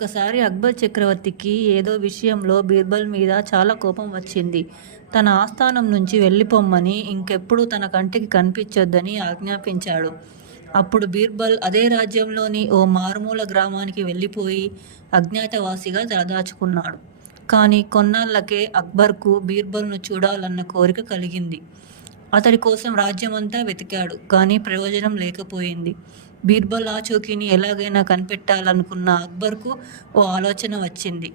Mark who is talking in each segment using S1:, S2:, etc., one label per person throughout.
S1: ఒకసారి అక్బర్ చక్రవర్తికి ఏదో విషయంలో బీర్బల్ మీద చాలా కోపం వచ్చింది. తన ఆస్థానం నుంచి వెళ్ళిపోమ్మని ఇంకెప్పుడు తన కంటికి కనిపించొద్దని ఆజ్ఞాపించాడు. అప్పుడు బీర్బల్ అదే రాజ్యంలోని ఓ మారుమూల గ్రామానికి వెళ్ళిపోయి అజ్ఞాతవాసిగా తలదాచుకున్నాడు కానీ కొన్నాళ్ళకే అక్బర్కు బీర్బల్ను చూడాలన్న కోరిక కలిగింది. అతడి కోసం రాజ్యమంతా వెతికాడు కానీ ప్రయోజనం లేకపోయింది. బీర్బల్ ఆచూకీని ఎలాగైనా కనిపెట్టాలనుకున్న అక్బర్కు ఓ ఆలోచన వచ్చింది.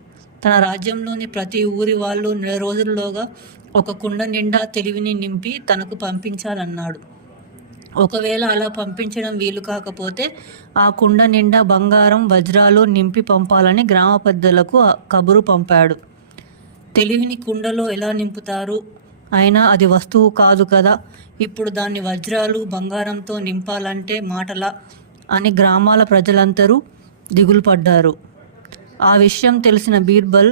S1: తన రాజ్యంలోని ప్రతి ఊరి వాళ్ళు నెల రోజుల్లోగా ఒక కుండ నిండా తెలివిని నింపి తనకు పంపించాలన్నాడు. ఒకవేళ అలా పంపించడం వీలు కాకపోతే ఆ కుండ నిండా బంగారం వజ్రాలు నింపి పంపాలని గ్రామ పెద్దలకు కబురు పంపాడు. తెలివిని కుండలో ఎలా నింపుతారు? అయినా అది వస్తువు కాదు కదా. ఇప్పుడు దాన్ని వజ్రాలు బంగారంతో నింపాలంటే మాటల అని గ్రామాల ప్రజలందరూ దిగులు పడ్డారు ఆ విషయం తెలిసిన బీర్బల్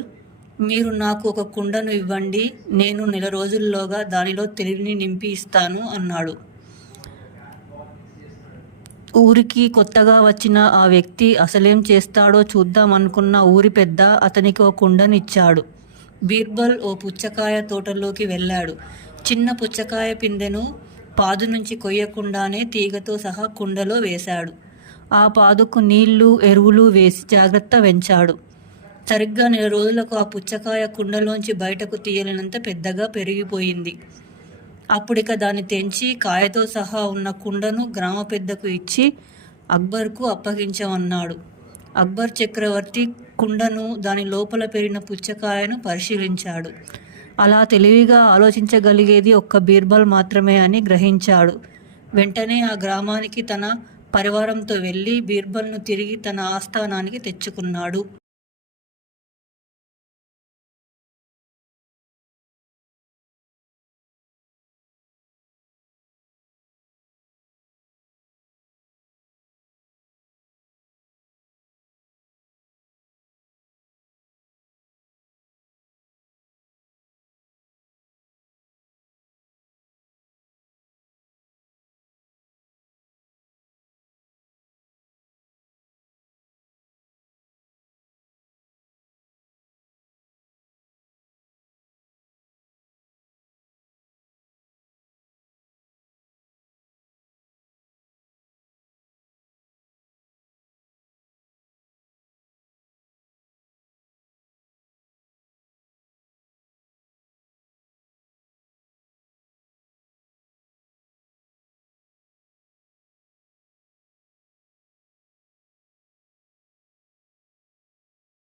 S1: మీరు నాకు ఒక కుండను ఇవ్వండి నేను నెల రోజుల్లోగా దానిలో తెలివిని నింపి ఇస్తాను అన్నాడు. ఊరికి కొత్తగా వచ్చిన ఆ వ్యక్తి అసలేం చేస్తాడో చూద్దామనుకున్న ఊరి పెద్ద అతనికి ఒక కుండనిచ్చాడు. బీర్బల్ ఓ పుచ్చకాయ తోటలోకి వెళ్ళాడు. చిన్న పుచ్చకాయ పిందెను పాదు నుంచి కొయ్యకుండానే తీగతో సహా కుండలో వేశాడు. ఆ పాదుకు నీళ్ళు ఎరువులు వేసి జాగ్రత్త వెంచాడు. సరిగ్గా నెల రోజులకు ఆ పుచ్చకాయ కుండలోంచి బయటకు తీయలేనంత పెద్దగా పెరిగిపోయింది. అప్పుడిక దాన్ని తెంచి కాయతో సహా ఉన్న కుండను గ్రామ పెద్దకు ఇచ్చి అక్బర్కు అప్పగించమన్నాడు. అక్బర్ చక్రవర్తి కుండను దాని లోపల పెరిగిన పుచ్చకాయను పరిశీలించాడు. అలా తెలివిగా ఆలోచించగలిగేది ఒక్క బీర్బల్ మాత్రమే అని గ్రహించాడు. వెంటనే ఆ గ్రామానికి తన పరివారంతో వెళ్ళి బీర్బల్ను తిరిగి తన ఆస్థానానికి తెచ్చుకున్నాడు.